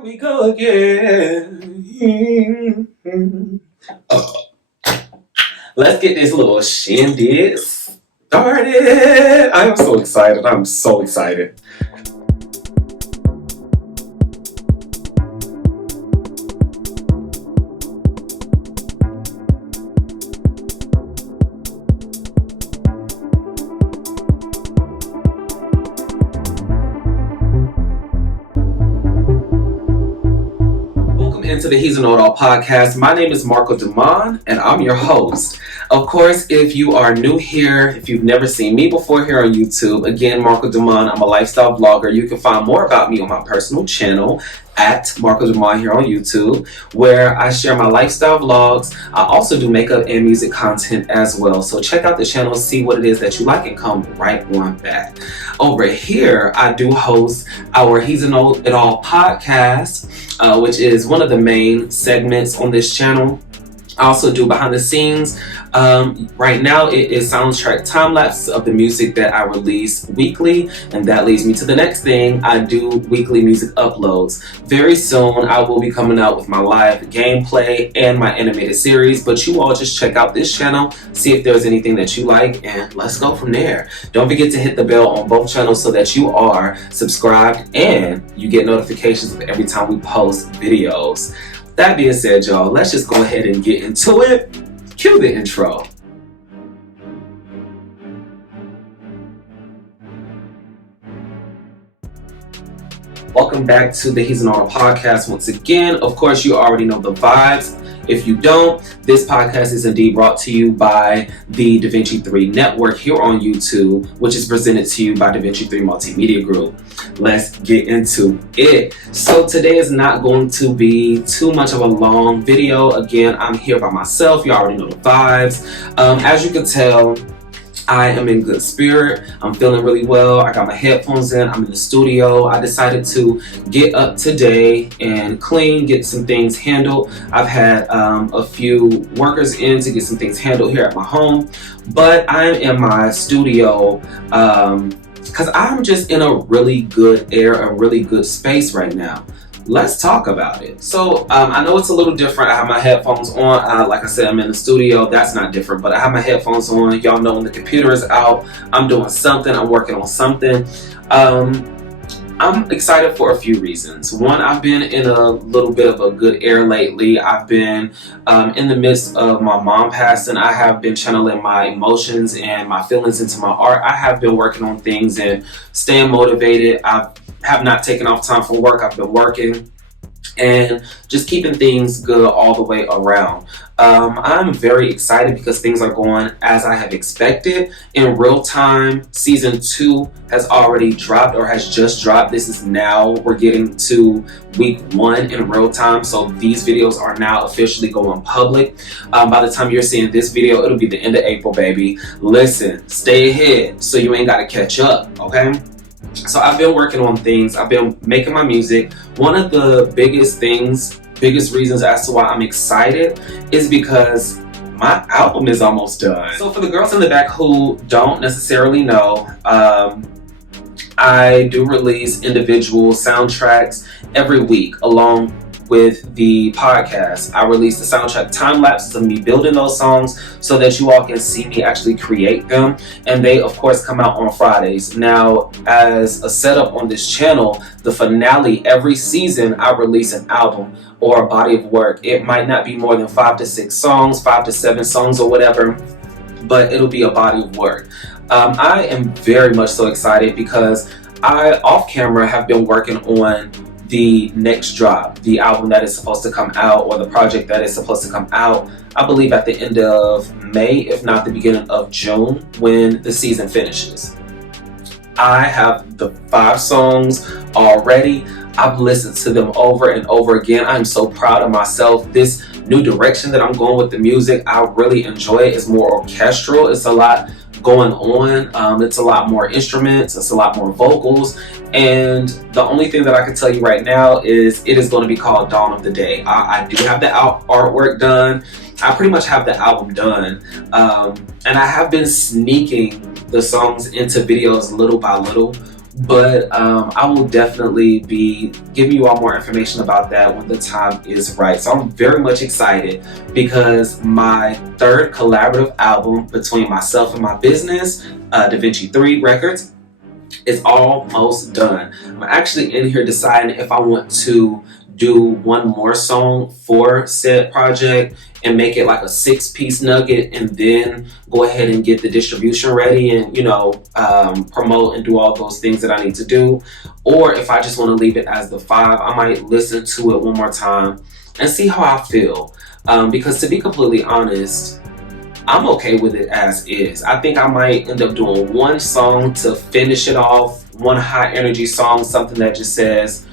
Here we go again. Let's get this little shindig started. I'm so excited. I'm so excited. Into the He's a Know-It-All podcast. My name is Marcco and I'm your host. Of course, if you are new here, if you've never seen me before here on YouTube, again, Marcco I'm a lifestyle vlogger. You can find more about me on my personal channel at Marcco here on YouTube, where I share my lifestyle vlogs. I also do makeup and music content as well. So check out the channel, see what it is that you like, and come right on back. Over here, I do host our He's a Know-It-All podcast, which is one of the main segments on this channel. I also do behind the scenes. Right now it is soundtrack time lapses of the music that I release weekly, and that leads me to the next thing. I do weekly music uploads. Very soon I will be coming out with my live gameplay and my animated series, but you all just check out this channel, see if there's anything that you like, and let's go from there. Don't forget to hit the bell on both channels so that you are subscribed and you get notifications of every time we post videos. That being said, y'all, let's just go ahead and get into it. Cue the intro. Welcome back to the He's a Know-It-All podcast once again. Of course, you already know the vibes. If you don't, this podcast is indeed brought to you by the DaVinci 3 network here on YouTube, which is presented to you by DaVinci 3 Multimedia Group. Let's get into it. So today is not going to be too much of a long video. Again, I'm here by myself. You already know the vibes. As you can tell, I am in good spirit. I'm feeling really well. I got my headphones in. I'm in the studio. I decided to get up today and clean, get some things handled. I've had a few workers in to get some things handled here at my home, but I'm in my studio because I'm just in a really good a really good space right now. Let's talk about it. So I know it's a little different. I have my headphones on. Like I said, I'm in the studio. That's not different, but I have my headphones on. Y'all know when the computer is out, I'm doing something. I'm working on something. I'm excited for a few reasons. One, I've been in a little bit of a good air lately. I've been in the midst of my mom passing. I have been channeling my emotions and my feelings into my art. I have been working on things and staying motivated. I have not taken off time from work. I've been working and just keeping things good all the way around. I'm very excited because things are going as I have expected. In real time, season 2 has already dropped or has just dropped. This is now, we're getting to week 1 in real time. So these videos are now officially going public. By the time you're seeing this video, it'll be the end of April, baby. Listen, stay ahead so you ain't got to catch up, okay? So I've been working on things. I've been making my music. One of the biggest reasons as to why I'm excited is because my album is almost done. So for the girls in the back who don't necessarily know, I do release individual soundtracks every week along with the podcast. I release the soundtrack time lapses of me building those songs so that you all can see me actually create them, and they of course come out on Fridays. Now, as a setup on this channel, the finale every season, I release an album or a body of work. It might not be more than 5 to 6 songs, 5 to 7 songs or whatever, but it'll be a body of work. I am very much so excited because I off camera have been working on the next drop, the album that is supposed to come out, or the project that is supposed to come out, I believe at the end of May, if not the beginning of June, when the season finishes. I have the 5 songs already. I've listened to them over and over again. I'm so proud of myself. This new direction that I'm going with the music, I really enjoy it. It's more orchestral. It's a lot going on. It's a lot more instruments. It's a lot more vocals. And the only thing that I can tell you right now is it is going to be called Dawn of the Day. I do have the artwork done. I pretty much have the album done. And I have been sneaking the songs into videos little by little But I will definitely be giving you all more information about that when the time is right. So I'm very much excited because my third collaborative album between myself and my business, DaVinci 3 Records, is almost done. I'm actually in here deciding if I want to do one more song for said project and make it like a 6-piece nugget, and then go ahead and get the distribution ready and, you know, promote and do all those things that I need to do. Or if I just want to leave it as the 5, I might listen to it one more time and see how I feel. Because to be completely honest, I'm okay with it as is. I think I might end up doing one song to finish it off, one high energy song, something that just says,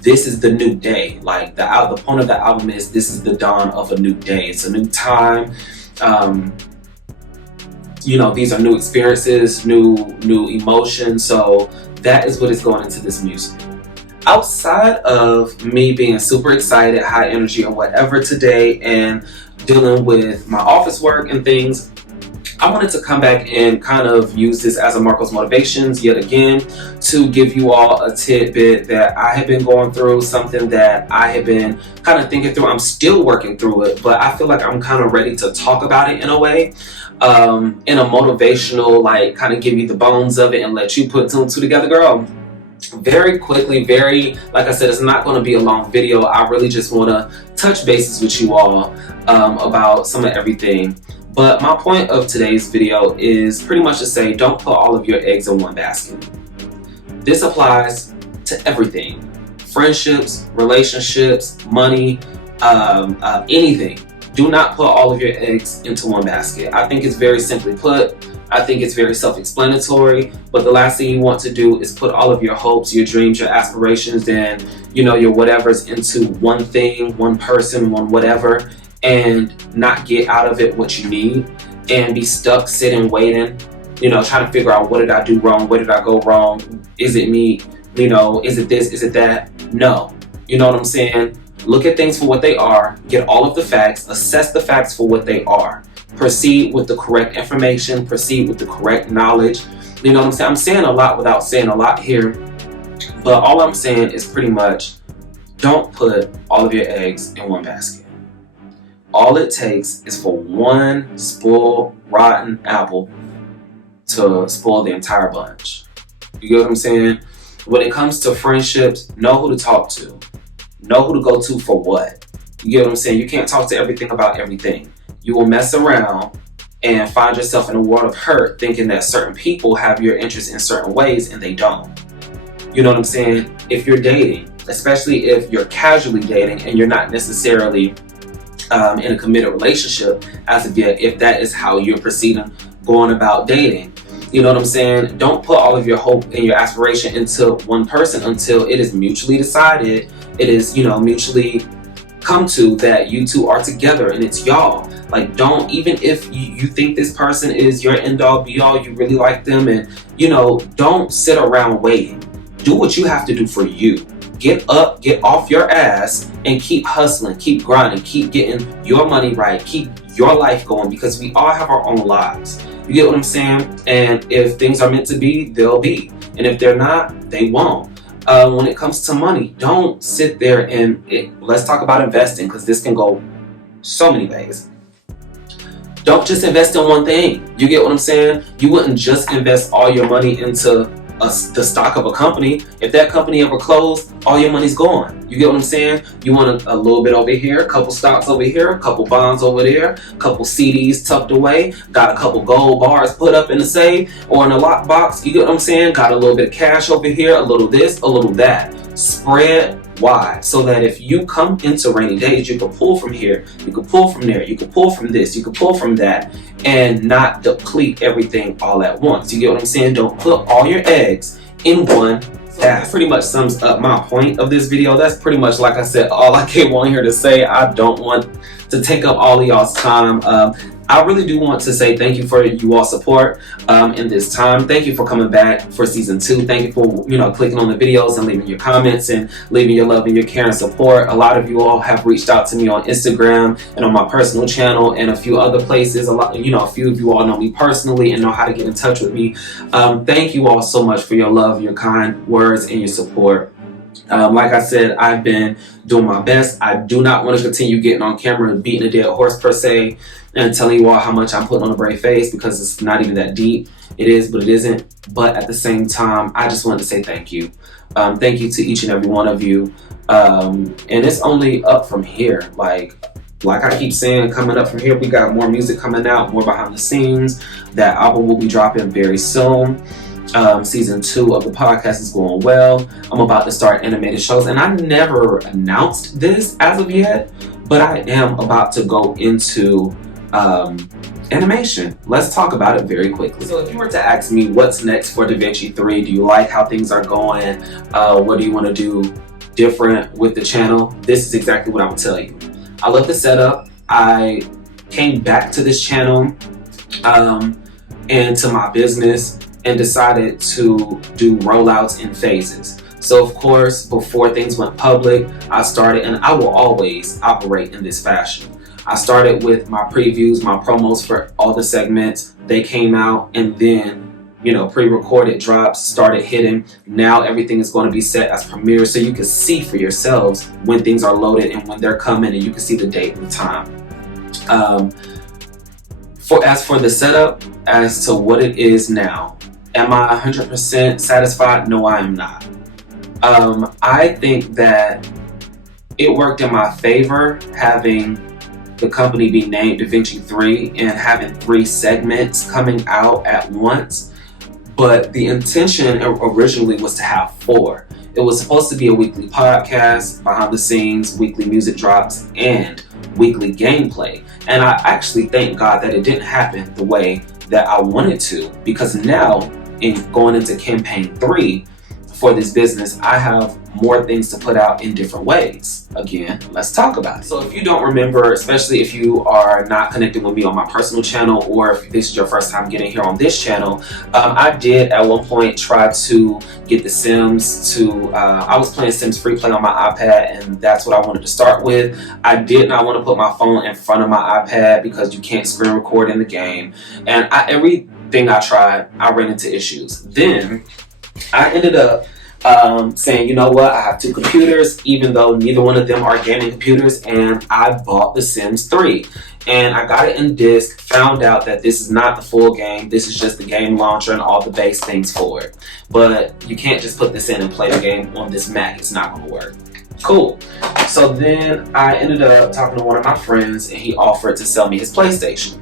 this is the new day. Like the point of the album is, this is the dawn of a new day. It's a new time. You know, these are new experiences, new emotions. So that is what is going into this music. Outside of me being super excited, high energy and whatever today, and dealing with my office work and things, I wanted to come back and kind of use this as a Marcco's Motivations yet again to give you all a tidbit that I have been going through, something that I have been kind of thinking through. I'm still working through it, but I feel like I'm kind of ready to talk about it in a way, in a motivational, like kind of give you the bones of it and let you put 2 and 2 together, girl. Very quickly, like I said, it's not going to be a long video. I really just want to touch bases with you all about some of everything. But my point of today's video is pretty much to say, don't put all of your eggs in one basket. This applies to everything: friendships, relationships, money, anything. Do not put all of your eggs into one basket. I think it's very simply put. I think it's very self-explanatory, but the last thing you want to do is put all of your hopes, your dreams, your aspirations, and, you know, your whatevers into one thing, one person, one whatever, and not get out of it what you need, and be stuck sitting waiting, you know, trying to figure out, what did I do wrong? Where did I go wrong? Is it me? You know, is it this? Is it that? No. You know what I'm saying? Look at things for what they are, get all of the facts, assess the facts for what they are. Proceed with the correct information, proceed with the correct knowledge. You know what I'm saying? I'm saying a lot without saying a lot here, but all I'm saying is pretty much, don't put all of your eggs in one basket. All it takes is for one spoiled, rotten apple to spoil the entire bunch. You get what I'm saying? When it comes to friendships, know who to talk to. Know who to go to for what. You get what I'm saying? You can't talk to everything about everything. You will mess around and find yourself in a world of hurt thinking that certain people have your interests in certain ways and they don't. You know what I'm saying? If you're dating, especially if you're casually dating and you're not necessarily in a committed relationship as of yet, if that is how you're proceeding, going about dating, you know what I'm saying? Don't put all of your hope and your aspiration into one person until it is mutually decided, it is, you know, mutually come to that you two are together and it's y'all. Like, don't, even if you think this person is your end all be all, you really like them, and, you know, don't sit around waiting. Do what you have to do for you. Get up, get off your ass, and keep hustling, keep grinding, keep getting your money right, keep your life going, because we all have our own lives. You get what I'm saying? And if things are meant to be, they'll be. And if they're not, they won't. When it comes to money, don't sit there and let's talk about investing, because this can go so many ways. Don't just invest in one thing. You get what I'm saying? You wouldn't just invest all your money into the stock of a company. If that company ever closed, all your money's gone. You get what I'm saying? You want a little bit over here, a couple stocks over here, a couple bonds over there, a couple CDs tucked away, got a couple gold bars put up in the safe or in a lockbox. You get what I'm saying? Got a little bit of cash over here, a little this, a little that. Spread wide, so that if you come into rainy days, you can pull from here, you can pull from there, you can pull from this, you can pull from that, and not deplete everything all at once. You get what I'm saying? Don't put all your eggs in one. That pretty much sums up my point of this video. That's pretty much, like I said, all I came on here to say. I don't want to take up all of y'all's time. I really do want to say thank you for you all support in this time. Thank you for coming back for season 2. Thank you for, you know, clicking on the videos and leaving your comments and leaving your love and your care and support. A lot of you all have reached out to me on Instagram and on my personal channel and a few other places. A few of you all know me personally and know how to get in touch with me. Thank you all so much for your love, your kind words, and your support. Like I said, I've been doing my best. I do not want to continue getting on camera and beating a dead horse per se and telling you all how much I'm putting on a brave face, because it's not even that deep. It is, but it isn't. But at the same time, I just wanted to say thank you. Thank you to each and every one of you. And it's only up from here. Like I keep saying, coming up from here, we got more music coming out, more behind the scenes. That album will be dropping very soon. Season 2 of the podcast is going well. I'm about to start animated shows, and I never announced this as of yet, but I am about to go into animation. Let's talk about it very quickly. So if you were to ask me what's next for DaVinci 3, do you like how things are going? What do you want to do different with the channel? This is exactly what I would tell you. I love the setup. I came back to this channel and to my business and decided to do rollouts in phases. So of course, before things went public, I started, and I will always operate in this fashion. I started with my previews, my promos for all the segments. They came out, and then, you know, pre-recorded drops started hitting. Now everything is going to be set as premiere, so you can see for yourselves when things are loaded and when they're coming, and you can see the date and the time. As for the setup, as to what it is now, am I 100% satisfied? No, I am not. I think that it worked in my favor having the company be named DaVinci 3 and having 3 segments coming out at once. But the intention originally was to have 4. It was supposed to be a weekly podcast, behind the scenes, weekly music drops, and weekly gameplay. And I actually thank God that it didn't happen the way that I wanted to, because now, in going into campaign 3 for this business, I have more things to put out in different ways. Again, let's talk about it. So if you don't remember, especially if you are not connected with me on my personal channel, or if this is your first time getting here on this channel, I did at one point try to get The Sims to, I was playing Sims Free Play on my iPad, and that's what I wanted to start with. I did not want to put my phone in front of my iPad because you can't screen record in the game. And everything I tried, I ran into issues. Then I ended up saying, you know what, I have 2 computers, even though neither one of them are gaming computers, and I bought The Sims 3. And I got it in disc, found out that this is not the full game, this is just the game launcher and all the base things for it. But you can't just put this in and play the game on this Mac, it's not going to work. Cool. So then I ended up talking to one of my friends, and he offered to sell me his PlayStation.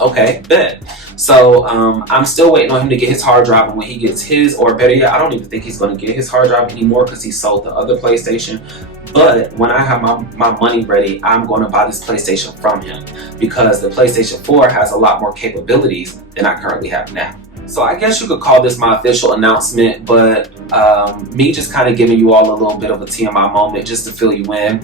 Okay, bet. So I'm still waiting on him to get his hard drive, and when he gets his, or better yet, I don't even think he's going to get his hard drive anymore because he sold the other PlayStation. But when I have my money ready, I'm going to buy this PlayStation from him, because the PlayStation 4 has a lot more capabilities than I currently have now. So I guess you could call this my official announcement, but me just kind of giving you all a little bit of a TMI moment just to fill you in.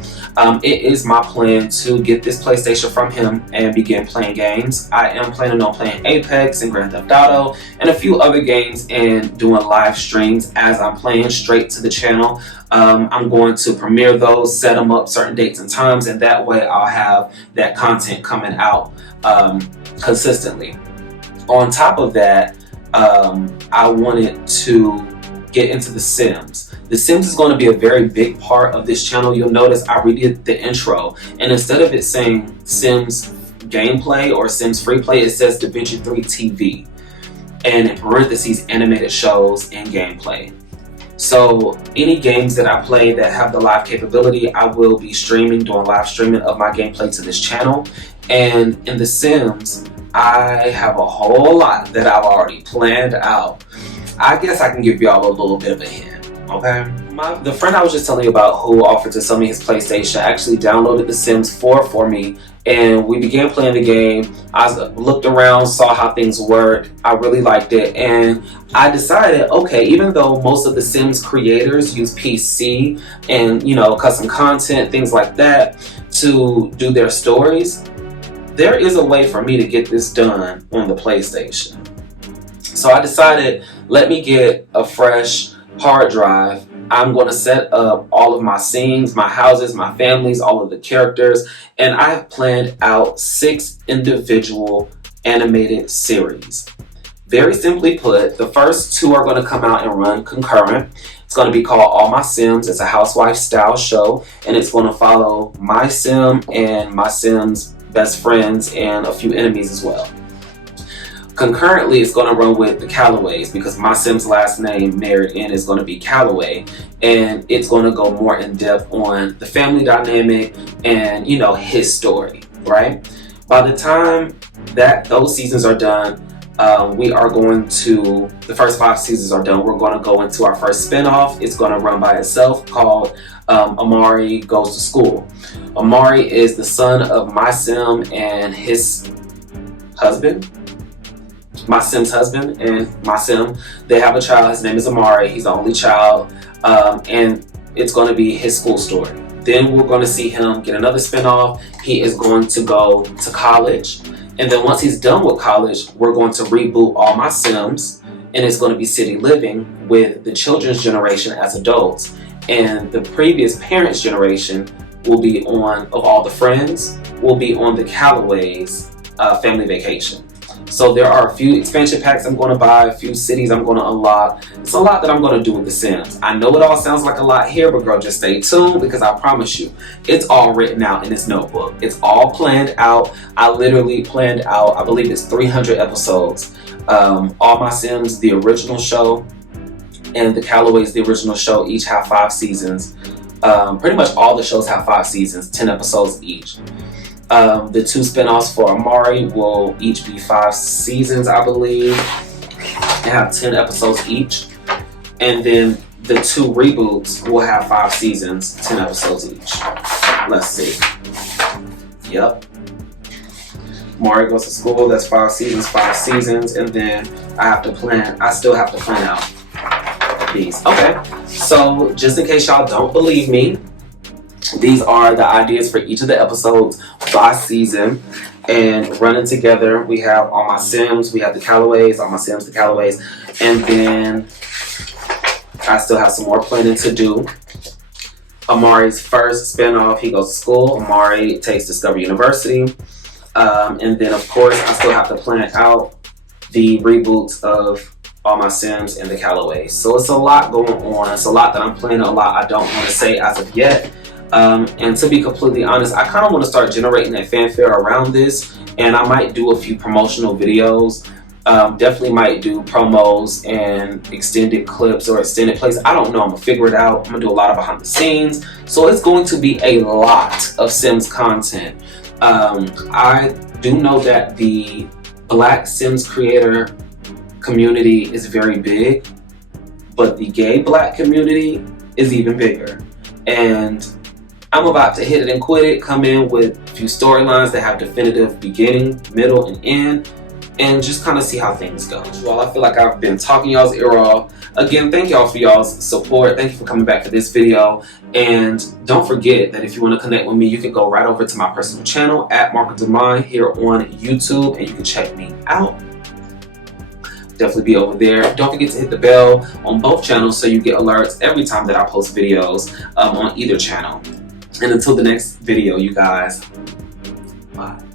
It is my plan to get this PlayStation from him and begin playing games. I am planning on playing Apex and Grand Theft Auto and a few other games, and doing live streams as I'm playing straight to the channel. I'm going to premiere those, set them up certain dates and times, and that way I'll have that content coming out consistently. On top of that, I wanted to get into The Sims. The Sims is going to be a very big part of this channel. You'll notice I redid the intro, and instead of it saying Sims gameplay or Sims free play, it says DaVinci 3 TV, and in parentheses, animated shows and gameplay. So any games that I play that have the live capability, I will be streaming, doing live streaming of my gameplay to this channel. And in The Sims, I have a whole lot that I've already planned out. I guess I can give y'all a little bit of a hint, okay? The friend I was just telling you about who offered to sell me his PlayStation actually downloaded The Sims 4 for me, and we began playing the game. I looked around, saw how things worked. I really liked it, and I decided, okay, even though most of the Sims creators use PC and, you know, custom content, things like that, to do their stories, there is a way for me to get this done on the PlayStation. So I decided, let me get a fresh hard drive. I'm going to set up all of my scenes, my houses, my families, all of the characters, and I have planned out 6 individual animated series. Very simply put, the first 2 are going to come out and run concurrent. It's going to be called All My Sims. It's a housewife style show, and it's going to follow my sim and my sim's best friends and a few enemies as well. Concurrently, it's going to run with the Callaways, because my sim's last name, married in, is going to be Callaway, and it's going to go more in depth on the family dynamic and, you know, his story, right? By the time that those seasons are done, we are going to, the first 5 seasons are done, we're going to go into our first spinoff. It's going to run by itself, called Amari Goes to School. Amari is the son of my sim and his husband. My sim's husband and my sim, they have a child. His name is Amari. He's the only child, and it's going to be his school story. Then we're going to see him get another spinoff. He is going to go to college, and then once he's done with college, we're going to reboot All My Sims, and it's going to be city living with the children's generation as adults, and the previous parents' generation will be on, of all the friends, will be on the Callaways family vacation. So there are a few expansion packs I'm going to buy, a few cities I'm going to unlock. It's a lot that I'm going to do with The Sims. I know it all sounds like a lot here, but girl, just stay tuned, because I promise you, it's all written out in this notebook. It's all planned out. I literally planned out, I believe it's 300 episodes. All My Sims, the original show, and the Callaways, the original show, each have 5 seasons. Pretty much all the shows have 5 seasons, 10 episodes each. The 2 spinoffs for Amari will each be 5 seasons, I believe, and have 10 episodes each. And then the 2 reboots will have 5 seasons, 10 episodes each. Let's see. Yep. Amari Goes to School, that's 5 seasons, 5 seasons. And then I still have to plan out these. Okay, so just in case y'all don't believe me, these are the ideas for each of the episodes by season, and running together we have All My Sims, we have the Callaways, All My Sims, the Callaways, and then I still have some more planning to do. Amari's first spinoff, he goes to school. Amari takes Discovery University, and then of course I still have to plan out the reboots of All My Sims and the Callaways. So it's a lot going on. It's a lot that I'm planning, a lot I don't want to say as of yet. And to be completely honest, I kind of want to start generating that fanfare around this, and I might do a few promotional videos. Definitely might do promos and extended clips or extended plays. I don't know. I'm going to figure it out. I'm going to do a lot of behind the scenes. So it's going to be a lot of Sims content. I do know that the Black Sims creator community is very big, but the gay Black community is even bigger. And I'm about to hit it and quit it, come in with a few storylines that have definitive beginning, middle, and end, and just kind of see how things go. Well, I feel like I've been talking y'all's ear off. Again, thank y'all for y'all's support. Thank you for coming back for this video. And don't forget that if you want to connect with me, you can go right over to my personal channel at Marcco here on YouTube, and you can check me out. Definitely be over there. Don't forget to hit the bell on both channels so you get alerts every time that I post videos on either channel. And until the next video, you guys, bye.